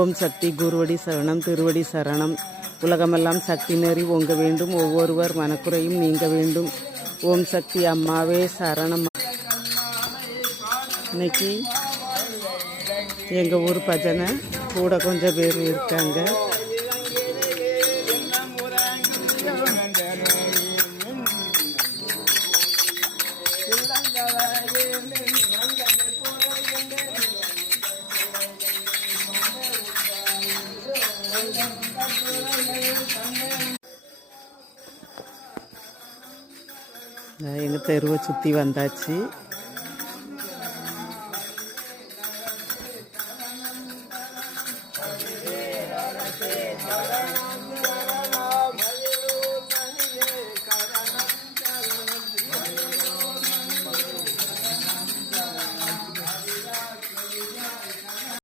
ஓம் சக்தி குருவடி சரணம் திருவடி சரணம். உலகமெல்லாம் சக்தி நெறி ஓங்க வேண்டும், ஒவ்வொருவர் மனக்குறையும் நீங்க வேண்டும். ஓம் சக்தி அம்மாவே சரணம். இன்னைக்கு எங்கள் ஊர் பஜனை கூட கொஞ்சம் பேர் இருக்காங்க. எங்கள் தெருவை சுற்றி வந்தாச்சு.